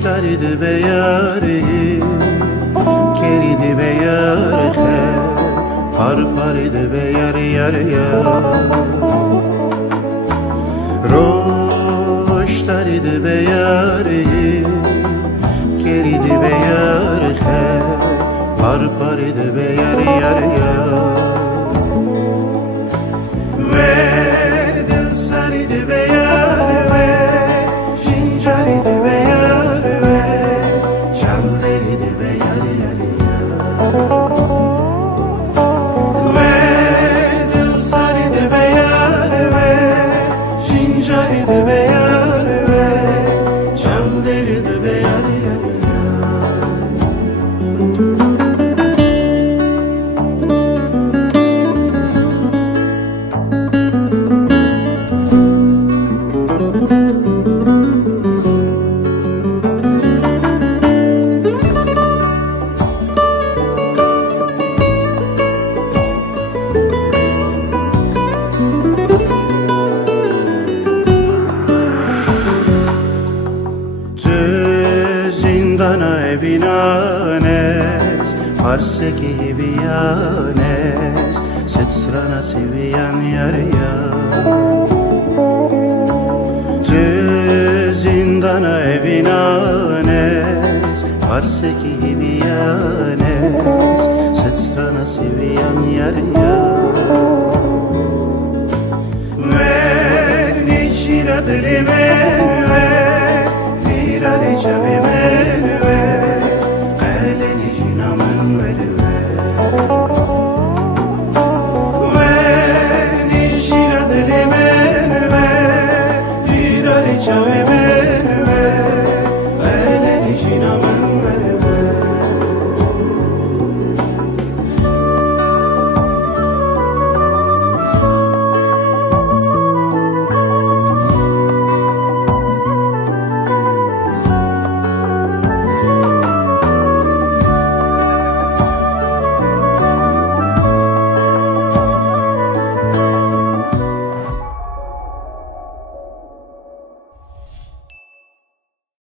روشترید به یاری کرید به یار خیر پر پرید به یار یار یار روشترید به یاری کرید به یار خیر پر پرید به یار یار یار وردن سرید به یار جرید به یار چم درید به یار یار و دل سرید به یار شین جرید به یار چم درید به یار یار Evinanes, parseki vianes, setsrana sivian yarya. Tu zindana evinanes, parseki vianes, setsrana sivian yarya. Ver niçin adrime ver, firari çavime.